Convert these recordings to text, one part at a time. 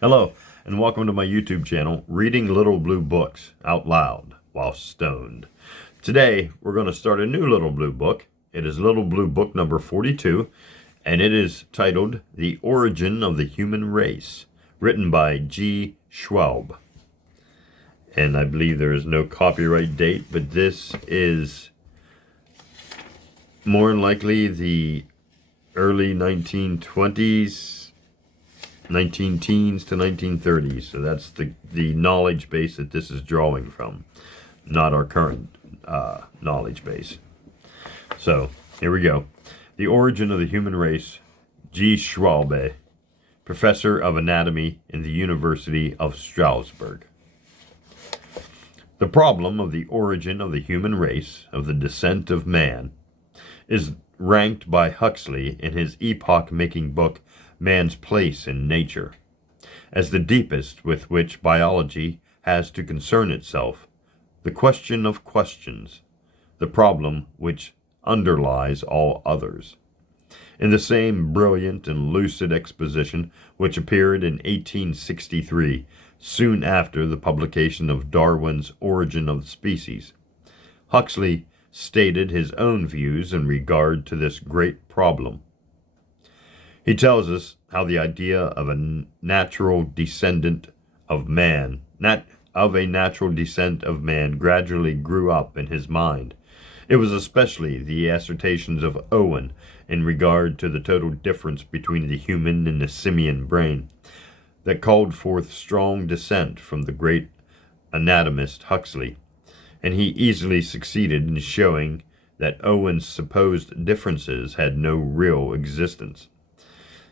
Hello, and welcome to my YouTube channel, Reading Little Blue Books Out Loud While Stoned. Today, we're going to start a new Little Blue book. It is Little Blue Book number 42, and it is titled The Origin of the Human Race, written by G. Schwalbe. And I believe there is no copyright date, but this is more than likely the early 1920s, 19 teens to 1930s. So that's the knowledge base that this is drawing from, not our current knowledge base. So here we go. The Origin of the Human Race, G. Schwalbe, Professor of Anatomy in the University of Strasbourg. The problem of the origin of the human race, of the descent of man, is ranked by Huxley in his epoch-making book Man's Place in Nature, as the deepest with which biology has to concern itself, the question of questions, the problem which underlies all others. In the same brilliant and lucid exposition which appeared in 1863, soon after the publication of Darwin's Origin of Species, Huxley stated his own views in regard to this great problem. He tells us how the idea of a natural descent of man gradually grew up in his mind. It was especially the assertions of Owen in regard to the total difference between the human and the simian brain that called forth strong dissent from the great anatomist Huxley, and he easily succeeded in showing that Owen's supposed differences had no real existence.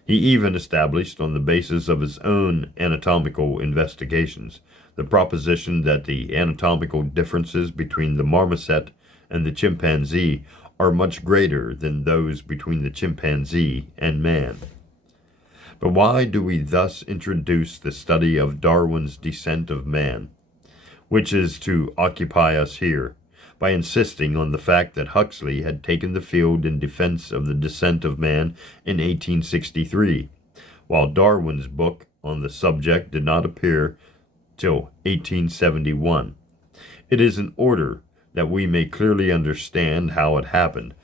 He even established, on the basis of his own anatomical investigations, the proposition that the anatomical differences between the marmoset and the chimpanzee are much greater than those between the chimpanzee and man. But why do we thus introduce the study of Darwin's Descent of Man, which is to occupy us here, by insisting on the fact that Huxley had taken the field in defense of the descent of man in 1863, while Darwin's book on the subject did not appear till 1871. It is in order that we may clearly understand how it happened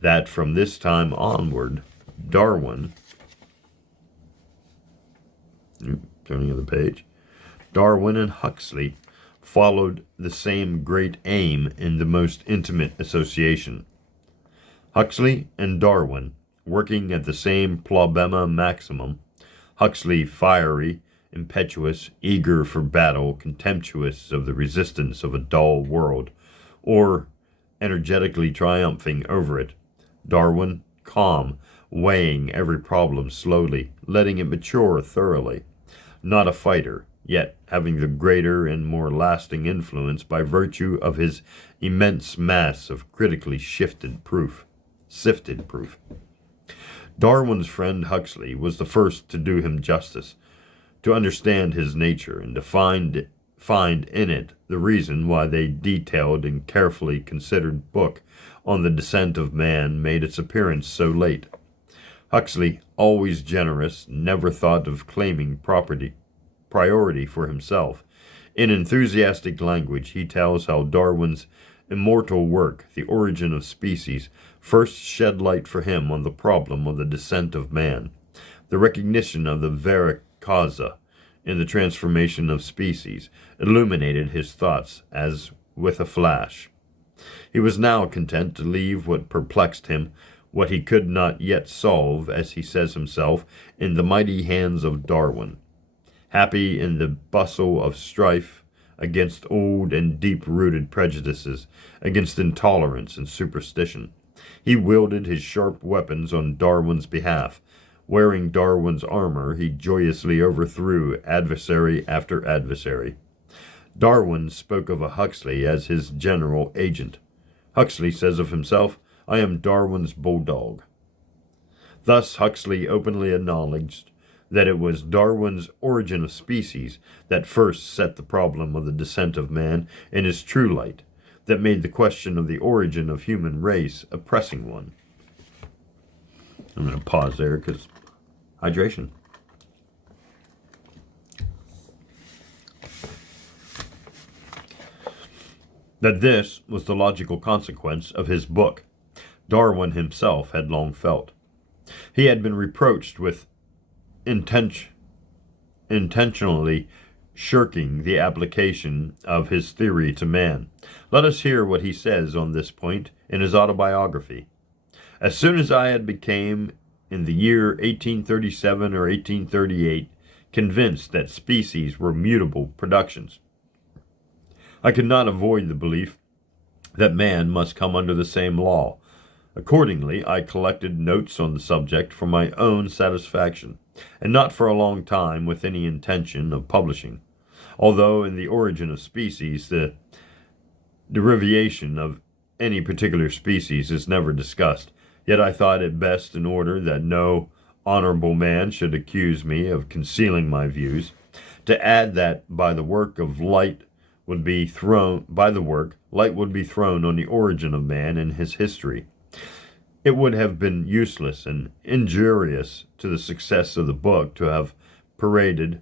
that from this time onward, Darwin, turning of the page, Darwin and Huxley followed the same great aim in the most intimate association. Huxley and Darwin, working at the same problema maximum, Huxley fiery, impetuous, eager for battle, contemptuous of the resistance of a dull world, or energetically triumphing over it. Darwin, calm, weighing every problem slowly, letting it mature thoroughly, not a fighter, yet having the greater and more lasting influence by virtue of his immense mass of critically sifted proof. Darwin's friend Huxley was the first to do him justice, to understand his nature, and to find in it the reason why the detailed and carefully considered book on the descent of man made its appearance so late. Huxley, always generous, never thought of claiming priority for himself. In enthusiastic language, he tells how Darwin's immortal work, The Origin of Species, first shed light for him on the problem of the descent of man. The recognition of the vera causa in the transformation of species illuminated his thoughts as with a flash. He was now content to leave what perplexed him, what he could not yet solve, as he says himself, in the mighty hands of Darwin. Happy in the bustle of strife against old and deep-rooted prejudices, against intolerance and superstition, he wielded his sharp weapons on Darwin's behalf. Wearing Darwin's armor, he joyously overthrew adversary after adversary. Darwin spoke of a Huxley as his general agent. Huxley says of himself, "I am Darwin's bulldog." Thus Huxley openly acknowledged that it was Darwin's Origin of Species that first set the problem of the descent of man in his true light, that made the question of the origin of human race a pressing one. I'm going to pause there because hydration. That this was the logical consequence of his book, Darwin himself had long felt. He had been reproached with intentionally shirking the application of his theory to man. Let us hear what he says on this point in his autobiography. As soon as I had became, in the year 1837 or 1838, convinced that species were mutable productions, I could not avoid the belief that man must come under the same law. Accordingly, I collected notes on the subject for my own satisfaction, and not for a long time with any intention of publishing. Although in the origin of species, the derivation of any particular species is never discussed, yet I thought it best, in order that no honorable man should accuse me of concealing my views, to add that by the work light would be thrown on the origin of man and his history. It would have been useless and injurious to the success of the book to have paraded,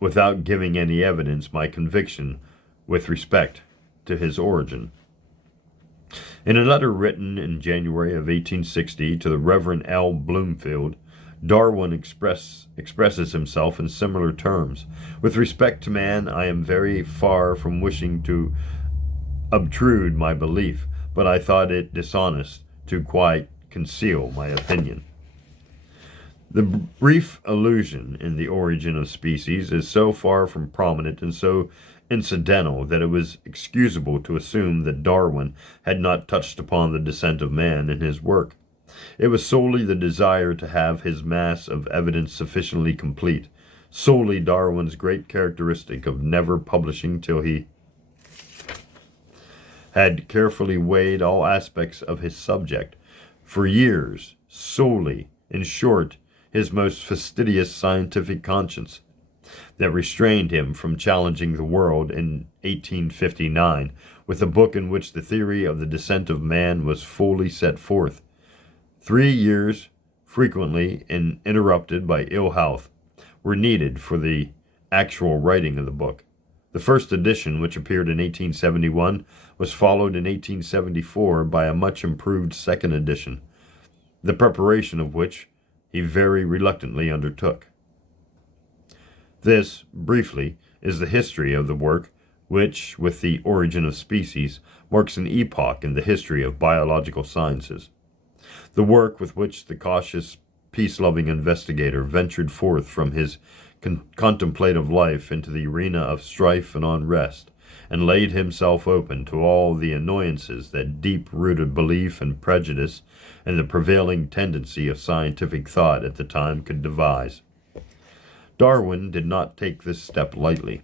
without giving any evidence, my conviction with respect to his origin. In a letter written in January of 1860 to the Reverend L. Bloomfield, Darwin expresses himself in similar terms. With respect to man, I am very far from wishing to obtrude my belief, but I thought it dishonest to quite conceal my opinion. The brief allusion in The Origin of Species is so far from prominent and so incidental that it was excusable to assume that Darwin had not touched upon the descent of man in his work. It was solely the desire to have his mass of evidence sufficiently complete, solely Darwin's great characteristic of never publishing till he had carefully weighed all aspects of his subject for years, solely, in short, his most fastidious scientific conscience, that restrained him from challenging the world in 1859 with a book in which the theory of the descent of man was fully set forth. 3 years, frequently interrupted by ill health, were needed for the actual writing of the book. The first edition, which appeared in 1871, was followed in 1874 by a much improved second edition, the preparation of which he very reluctantly undertook. This, briefly, is the history of the work which, with The Origin of Species, marks an epoch in the history of biological sciences. The work with which the cautious, peace-loving investigator ventured forth from his contemplative life into the arena of strife and unrest, and laid himself open to all the annoyances that deep-rooted belief and prejudice and the prevailing tendency of scientific thought at the time could devise. Darwin did not take this step lightly.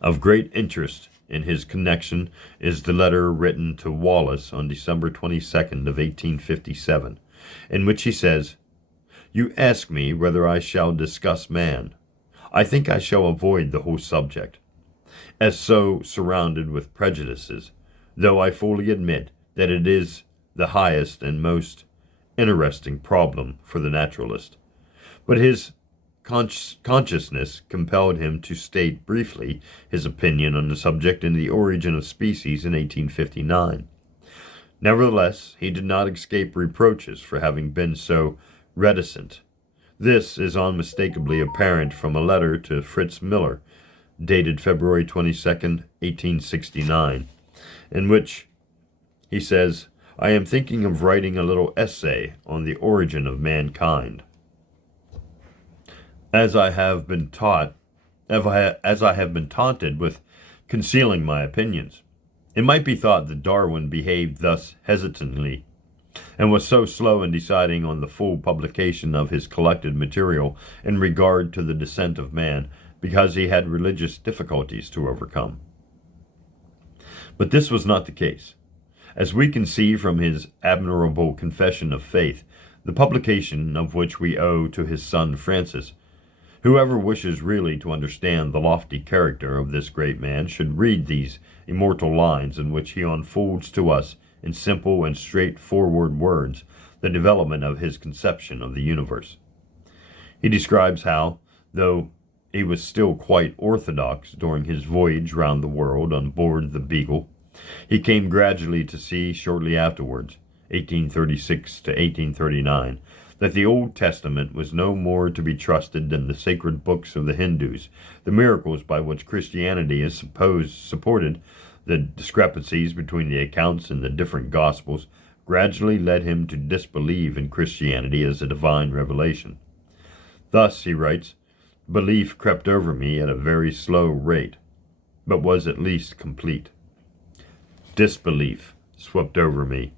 Of great interest in his connection is the letter written to Wallace on December 22nd of 1857, in which he says, "You ask me whether I shall discuss man. I think I shall avoid the whole subject, as so surrounded with prejudices, though I fully admit that it is the highest and most interesting problem for the naturalist." But his consciousness compelled him to state briefly his opinion on the subject in The Origin of Species in 1859. Nevertheless, he did not escape reproaches for having been so reticent. This is unmistakably apparent from a letter to Fritz Miller, dated February 22nd, 1869, in which he says, "I am thinking of writing a little essay on the origin of mankind. As I have been taunted with concealing my opinions, it might be thought that Darwin behaved thus hesitantly, and was so slow in deciding on the full publication of his collected material in regard to the descent of man, because he had religious difficulties to overcome. But this was not the case. As we can see from his admirable confession of faith, the publication of which we owe to his son Francis, whoever wishes really to understand the lofty character of this great man should read these immortal lines in which he unfolds to us in simple and straightforward words the development of his conception of the universe. He describes how, though he was still quite orthodox during his voyage round the world on board the Beagle, he came gradually to see shortly afterwards, 1836 to 1839, that the Old Testament was no more to be trusted than the sacred books of the Hindus. The miracles by which Christianity is supported the discrepancies between the accounts in the different Gospels gradually led him to disbelieve in Christianity as a divine revelation. Thus, he writes, belief crept over me at a very slow rate, but was at least complete. Disbelief swept over me.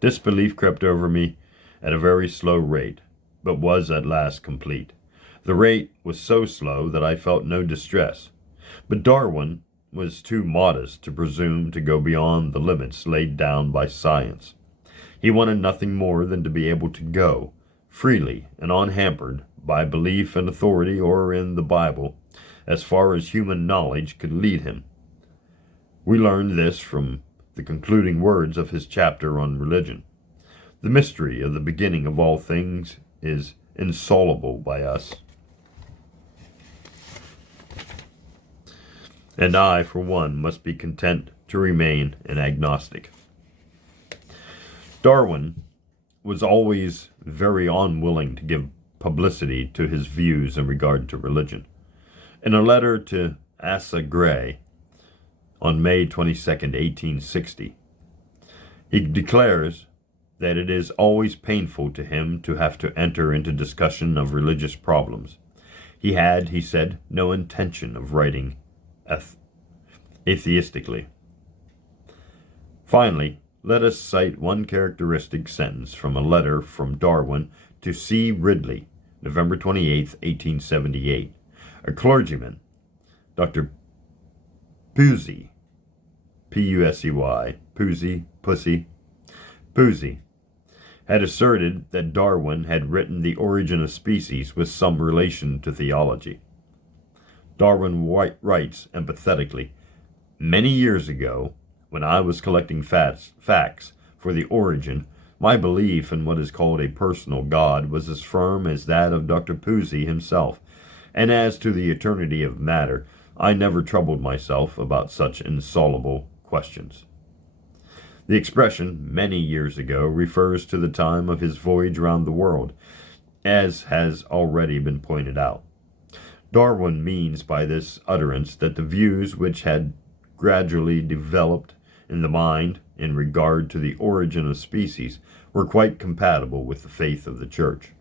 Disbelief crept over me at a very slow rate, but was at last complete. The rate was so slow that I felt no distress. But Darwin was too modest to presume to go beyond the limits laid down by science. He wanted nothing more than to be able to go, freely and unhampered by belief in authority or in the Bible, as far as human knowledge could lead him. We learn this from the concluding words of his chapter on religion. The mystery of the beginning of all things is insoluble by us. And I, for one, must be content to remain an agnostic. Darwin was always very unwilling to give publicity to his views in regard to religion. In a letter to Asa Gray on May 22, 1860, he declares that it is always painful to him to have to enter into discussion of religious problems. He had, he said, no intention of writing atheistically. Finally, let us cite one characteristic sentence from a letter from Darwin to C. Ridley, November 28, 1878. A clergyman, Dr. Pusey, P-U-S-E-Y, Pusey, had asserted that Darwin had written The Origin of Species with some relation to theology. Darwin writes empathetically, many years ago, when I was collecting facts for The Origin, my belief in what is called a personal God was as firm as that of Dr. Pusey himself, and as to the eternity of matter, I never troubled myself about such insoluble questions. The expression, many years ago, refers to the time of his voyage round the world, as has already been pointed out. Darwin means by this utterance that the views which had gradually developed in the mind in regard to the origin of species were quite compatible with the faith of the Church.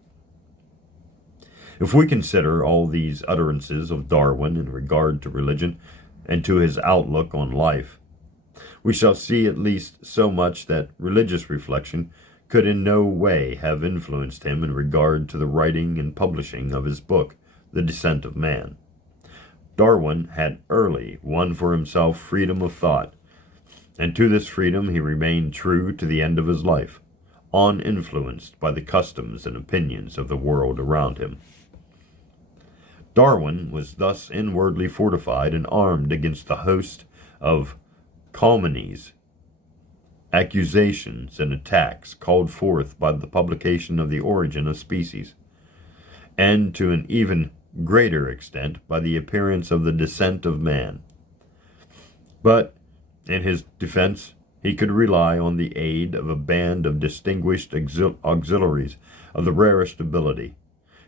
If we consider all these utterances of Darwin in regard to religion and to his outlook on life, we shall see at least so much that religious reflection could in no way have influenced him in regard to the writing and publishing of his book, The Descent of Man. Darwin had early won for himself freedom of thought, and to this freedom he remained true to the end of his life, uninfluenced by the customs and opinions of the world around him. Darwin was thus inwardly fortified and armed against the host of calumnies, accusations, and attacks called forth by the publication of The Origin of Species, and to an even greater extent by the appearance of The Descent of Man. But, in his defense, he could rely on the aid of a band of distinguished auxiliaries of the rarest ability.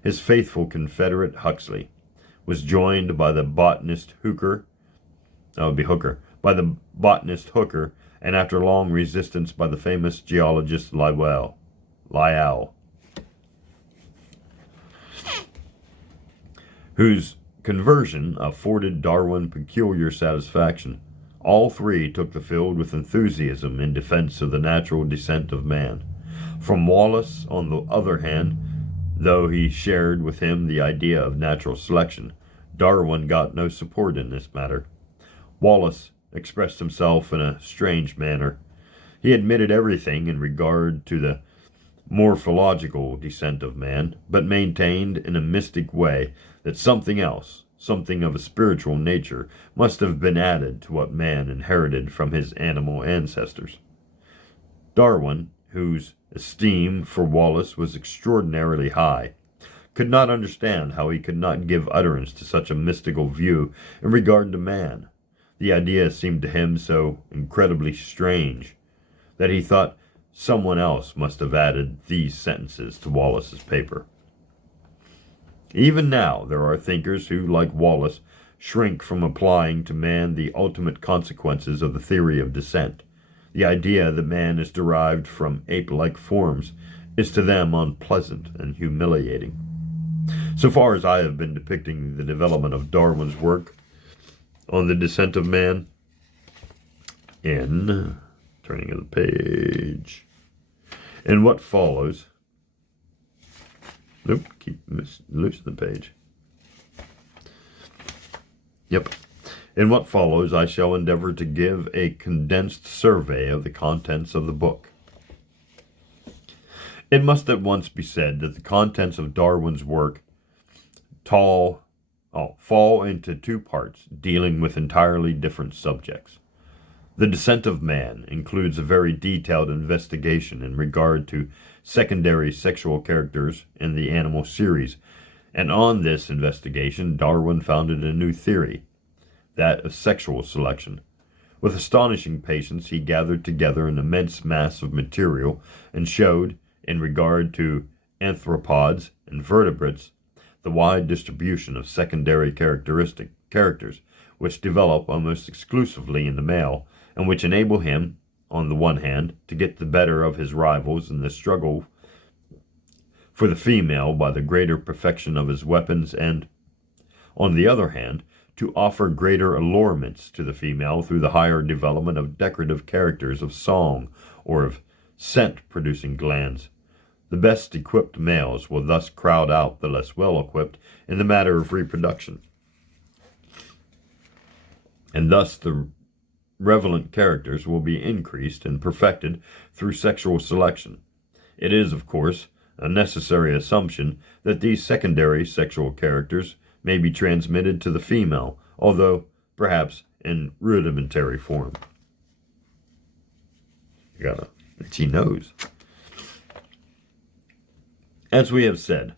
His faithful confederate Huxley was joined by the botanist Hooker, and after long resistance by the famous geologist Lyell, whose conversion afforded Darwin peculiar satisfaction. All three took the field with enthusiasm in defense of the natural descent of man. From Wallace, on the other hand, though he shared with him the idea of natural selection, Darwin got no support in this matter. Wallace expressed himself in a strange manner. He admitted everything in regard to the morphological descent of man, but maintained in a mystic way that something else, something of a spiritual nature, must have been added to what man inherited from his animal ancestors. Darwin, whose esteem for Wallace was extraordinarily high, could not understand how he could not give utterance to such a mystical view in regard to man. The idea seemed to him so incredibly strange that he thought someone else must have added these sentences to Wallace's paper. Even now, there are thinkers who, like Wallace, shrink from applying to man the ultimate consequences of the theory of descent. The idea that man is derived from ape-like forms is to them unpleasant and humiliating. So far as I have been depicting the development of Darwin's work on the descent of man, in turning of the page, in what follows, keep losing the page. In what follows, I shall endeavor to give a condensed survey of the contents of the book. It must at once be said that the contents of Darwin's work fall into two parts, dealing with entirely different subjects. The Descent of Man includes a very detailed investigation in regard to secondary sexual characters in the animal series, and on this investigation Darwin founded a new theory, that of sexual selection. With astonishing patience he gathered together an immense mass of material and showed, in regard to arthropods and vertebrates, the wide distribution of secondary characters which develop almost exclusively in the male, and which enable him, on the one hand, to get the better of his rivals in the struggle for the female by the greater perfection of his weapons, and, on the other hand, to offer greater allurements to the female through the higher development of decorative characters of song or of scent-producing glands. The best equipped males will thus crowd out the less well equipped in the matter of reproduction, and thus the relevant characters will be increased and perfected through sexual selection. It is, of course, a necessary assumption that these secondary sexual characters may be transmitted to the female, although perhaps in rudimentary form. You got an itchy nose. As we have said,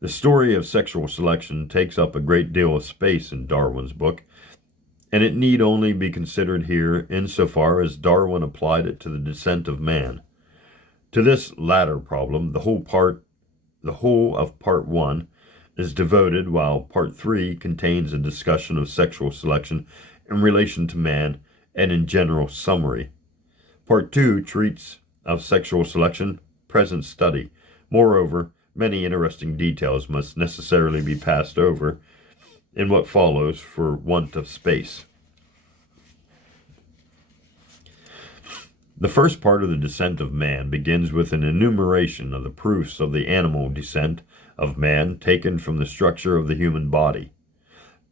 the story of sexual selection takes up a great deal of space in Darwin's book, and it need only be considered here insofar as Darwin applied it to the descent of man. To this latter problem, the whole of Part 1 is devoted, while Part 3 contains a discussion of sexual selection in relation to man and in general summary. Part 2 treats of sexual selection, present study. Moreover, many interesting details must necessarily be passed over in what follows for want of space. The first part of the descent of man begins with an enumeration of the proofs of the animal descent of man taken from the structure of the human body.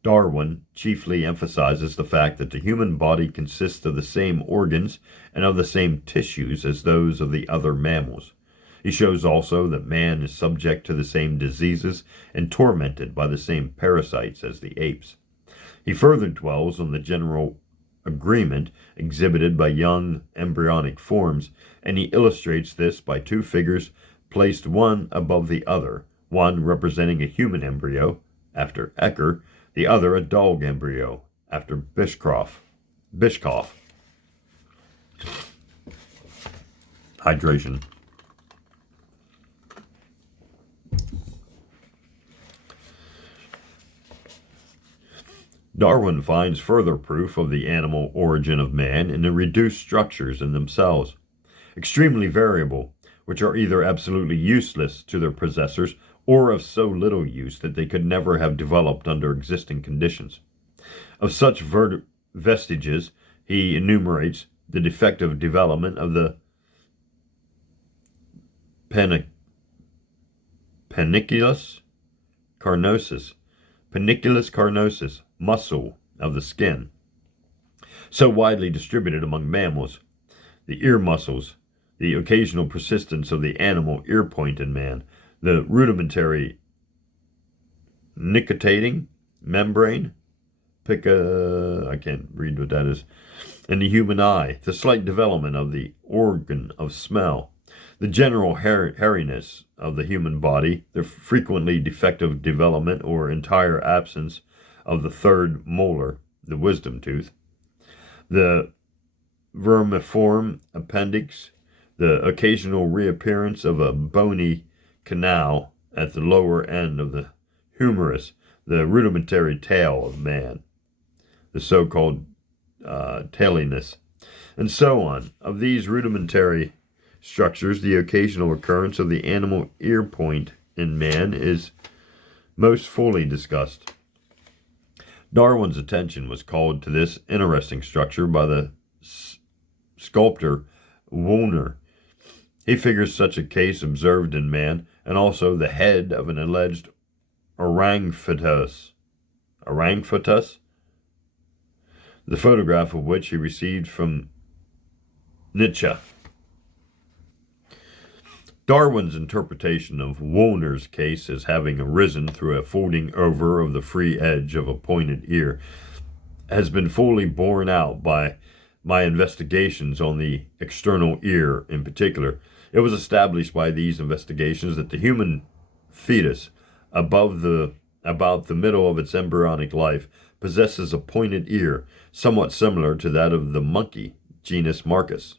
Darwin chiefly emphasizes the fact that the human body consists of the same organs and of the same tissues as those of the other mammals. He shows also that man is subject to the same diseases and tormented by the same parasites as the apes. He further dwells on the general agreement exhibited by young embryonic forms, and he illustrates this by two figures placed one above the other, one representing a human embryo, after Ecker, the other a dog embryo, after Bischoff. Hydration. Darwin finds further proof of the animal origin of man in the reduced structures in themselves, extremely variable, which are either absolutely useless to their possessors or of so little use that they could never have developed under existing conditions. Of such vestiges he enumerates the defective development of the Paniculus carnosus muscle of the skin, so widely distributed among mammals, the ear muscles, the occasional persistence of the animal ear point in man, the rudimentary nictitating membrane, I can't read what that is, in the human eye, the slight development of the organ of smell, The general hairiness of the human body, the frequently defective development or entire absence of the third molar, the wisdom tooth, the vermiform appendix, the occasional reappearance of a bony canal at the lower end of the humerus, the rudimentary tail of man, the so-called tailiness, and so on. Of these rudimentary structures, the occasional occurrence of the animal ear point in man is most fully discussed. Darwin's attention was called to this interesting structure by the sculptor Woolner. He figures such a case observed in man, and also the head of an alleged orangutan, the photograph of which he received from Nietzsche. Darwin's interpretation of Woolner's case as having arisen through a folding over of the free edge of a pointed ear has been fully borne out by my investigations on the external ear in particular. It was established by these investigations that the human fetus, about the middle of its embryonic life, possesses a pointed ear, somewhat similar to that of the monkey, genus Macacus.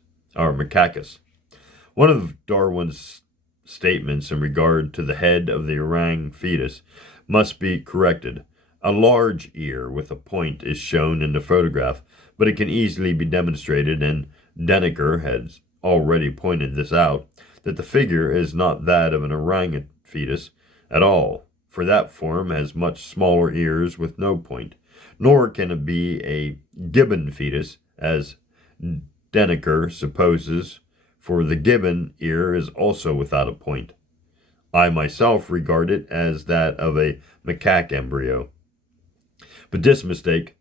One of Darwin's statements in regard to the head of the orang fetus must be corrected. A large ear with a point is shown in the photograph, but it can easily be demonstrated, and Denneker has already pointed this out, that the figure is not that of an orang fetus at all, for that form has much smaller ears with no point, nor can it be a gibbon fetus, as Denneker supposes, for the gibbon ear is also without a point. I myself regard it as that of a macaque embryo. But this mistake,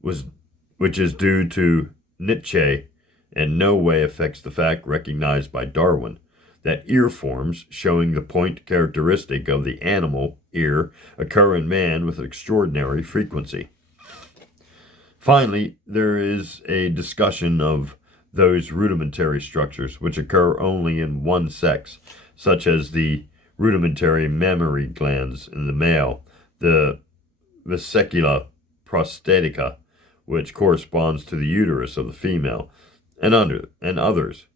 which is due to Nietzsche, in no way affects the fact recognized by Darwin, that ear forms showing the point characteristic of the animal ear occur in man with extraordinary frequency. Finally, there is a discussion of those rudimentary structures which occur only in one sex, such as the rudimentary mammary glands in the male, the vesicula prostatica, which corresponds to the uterus of the female, and others.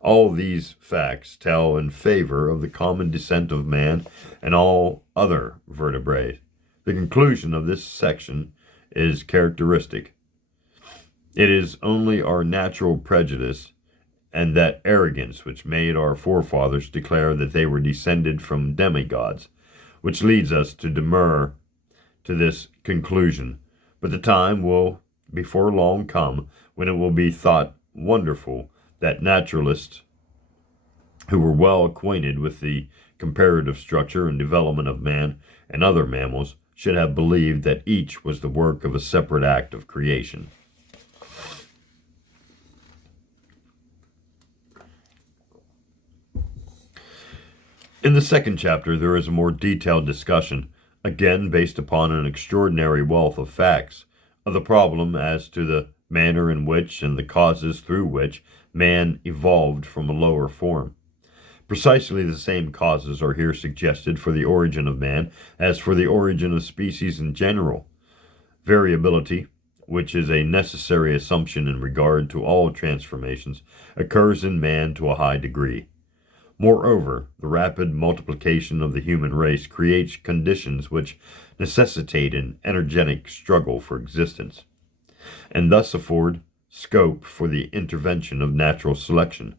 All these facts tell in favor of the common descent of man and all other vertebrates. The conclusion of this section is characteristic. It is only our natural prejudice and that arrogance which made our forefathers declare that they were descended from demigods, which leads us to demur to this conclusion. But the time will before long come when it will be thought wonderful that naturalists who were well acquainted with the comparative structure and development of man and other mammals should have believed that each was the work of a separate act of creation. In the second chapter, there is a more detailed discussion, again based upon an extraordinary wealth of facts, of the problem as to the manner in which and the causes through which man evolved from a lower form. Precisely the same causes are here suggested for the origin of man as for the origin of species in general. Variability, which is a necessary assumption in regard to all transformations, occurs in man to a high degree. Moreover, the rapid multiplication of the human race creates conditions which necessitate an energetic struggle for existence, and thus afford scope for the intervention of natural selection.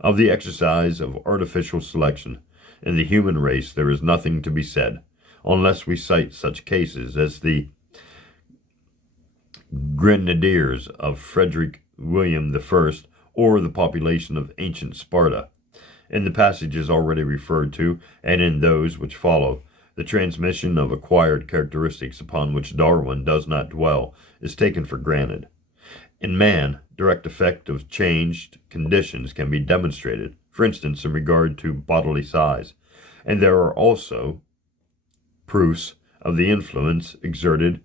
Of the exercise of artificial selection in the human race there is nothing to be said, unless we cite such cases as the grenadiers of Frederick William I or the population of ancient Sparta. In the passages already referred to, and in those which follow, the transmission of acquired characteristics upon which Darwin does not dwell is taken for granted. In man, direct effect of changed conditions can be demonstrated, for instance, in regard to bodily size, and there are also proofs of the influence exerted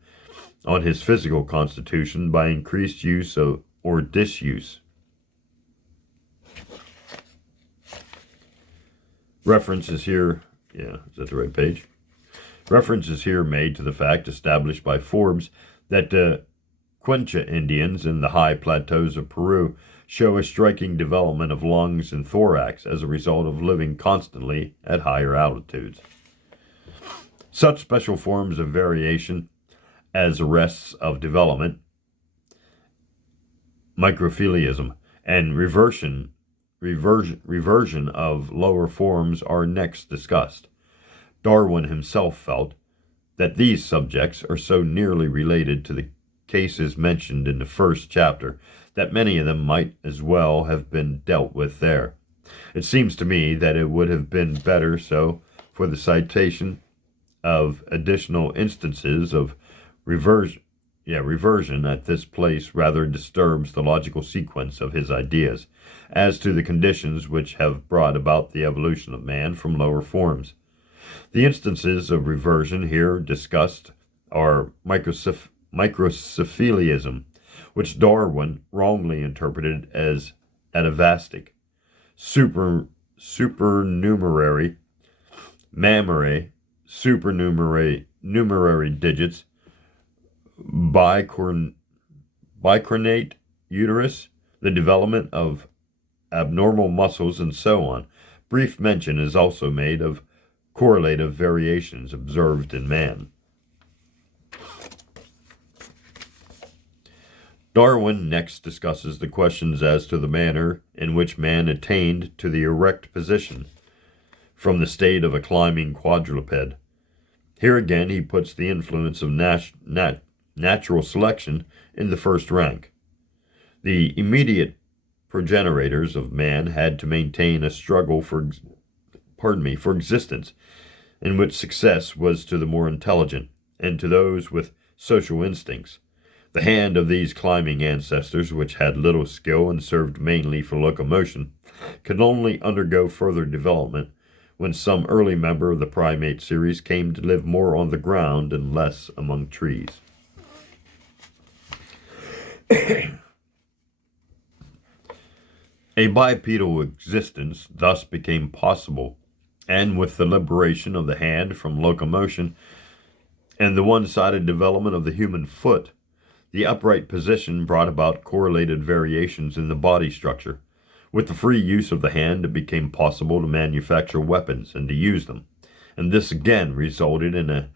on his physical constitution by increased use or disuse Reference is here, is that the right page? Reference is here made to the fact established by Forbes that the Quincha Indians in the high plateaus of Peru show a striking development of lungs and thorax as a result of living constantly at higher altitudes. Such special forms of variation as arrests of development, microphiliism, and reversion of lower forms are next discussed. Darwin himself felt that these subjects are so nearly related to the cases mentioned in the first chapter that many of them might as well have been dealt with there. It seems to me that it would have been better so, for the citation of additional instances of reversion at this place rather disturbs the logical sequence of his ideas as to the conditions which have brought about the evolution of man from lower forms. The instances of reversion here discussed are microcephaliism, which Darwin wrongly interpreted as atavastic, supernumerary, mammary, supernumerary digits, bicronate uterus, the development of abnormal muscles, and so on. Brief mention is also made of correlative variations observed in man. Darwin next discusses the questions as to the manner in which man attained to the erect position from the state of a climbing quadruped. Here again he puts the influence of natural selection in the first rank. The immediate progenitors of man had to maintain a struggle for existence, in which success was to the more intelligent and to those with social instincts. The hand of these climbing ancestors, which had little skill and served mainly for locomotion, could only undergo further development when some early member of the primate series came to live more on the ground and less among trees. A bipedal existence thus became possible, and with the liberation of the hand from locomotion and the one-sided development of the human foot, the upright position brought about correlated variations in the body structure. With the free use of the hand, it became possible to manufacture weapons and to use them, and this again resulted in a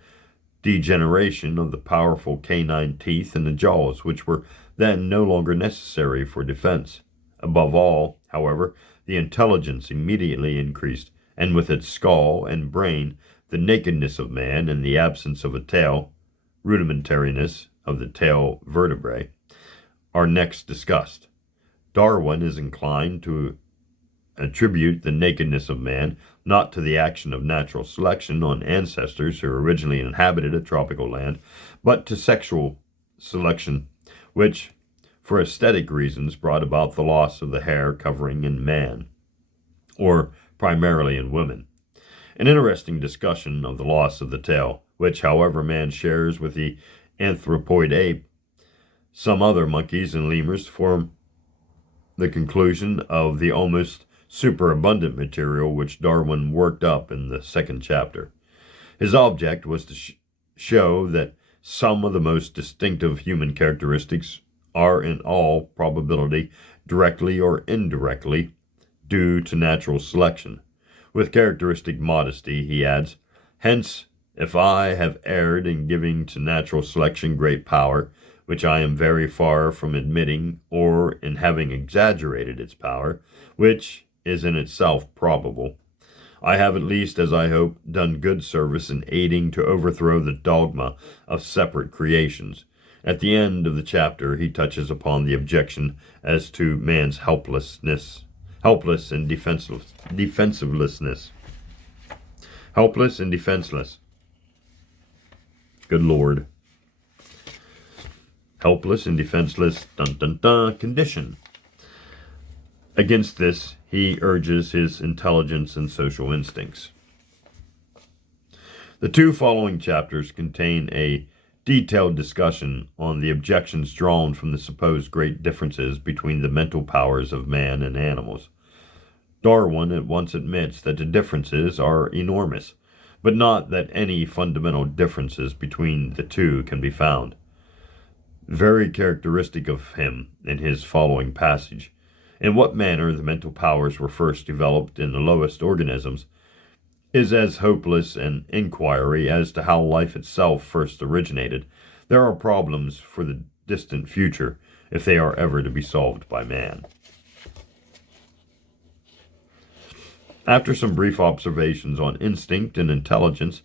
degeneration of the powerful canine teeth in the jaws, which were then no longer necessary for defense. Above all, however, the intelligence immediately increased, and with its skull and brain, the nakedness of man and the absence of a tail, rudimentariness of the tail vertebrae, are next discussed. Darwin is inclined to attribute the nakedness of man not to the action of natural selection on ancestors who originally inhabited a tropical land, but to sexual selection, which, for aesthetic reasons, brought about the loss of the hair covering in man, or primarily in women. An interesting discussion of the loss of the tail, which, however, man shares with the anthropoid ape. Some other monkeys and lemurs form the conclusion of the almost superabundant material which Darwin worked up in the second chapter. His object was to show that some of the most distinctive human characteristics are in all probability, directly or indirectly, due to natural selection. With characteristic modesty, he adds, "Hence, if I have erred in giving to natural selection great power, which I am very far from admitting, or in having exaggerated its power, which is in itself probable, I have at least, as I hope, done good service in aiding to overthrow the dogma of separate creations." At the end of the chapter, he touches upon the objection as to man's helpless and defenselessness. Helpless and defenseless. Good Lord. Helpless and defenseless, condition. Against this, he urges his intelligence and social instincts. The two following chapters contain a detailed discussion on the objections drawn from the supposed great differences between the mental powers of man and animals. Darwin at once admits that the differences are enormous, but not that any fundamental differences between the two can be found. Very characteristic of him in his following passage, in what manner the mental powers were first developed in the lowest organisms, is as hopeless an inquiry as to how life itself first originated. There are problems for the distant future, if they are ever to be solved by man. After some brief observations on instinct and intelligence,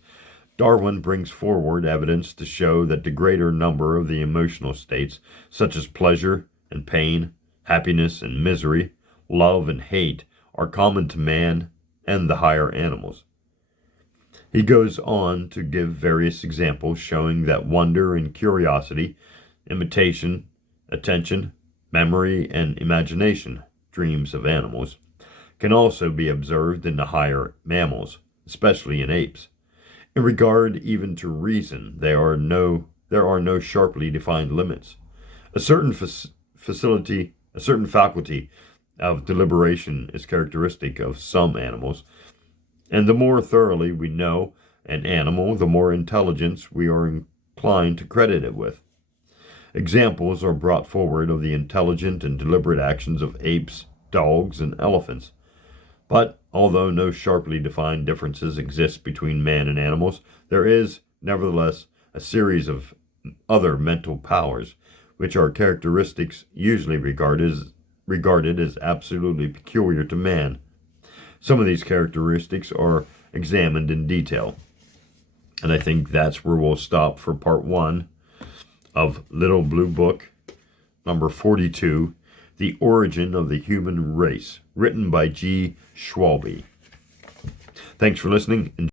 Darwin brings forward evidence to show that the greater number of the emotional states, such as pleasure and pain, happiness and misery, love and hate, are common to man and the higher animals. He goes on to give various examples showing that wonder and curiosity, imitation, attention, memory, and imagination, dreams of animals, can also be observed in the higher mammals, especially in apes. In regard even to reason, there are no sharply defined limits. A certain faculty of deliberation is characteristic of some animals, and the more thoroughly we know an animal, the more intelligence we are inclined to credit it with. Examples are brought forward of the intelligent and deliberate actions of apes, dogs, and elephants. But although no sharply defined differences exist between man and animals, there is, nevertheless, a series of other mental powers, which are characteristics usually regarded as absolutely peculiar to man. Some of these characteristics are examined in detail. And I think that's where we'll stop for part 1 of Little Blue Book, number 42, The Origin of the Human Race, written by G. Schwalbe. Thanks for listening.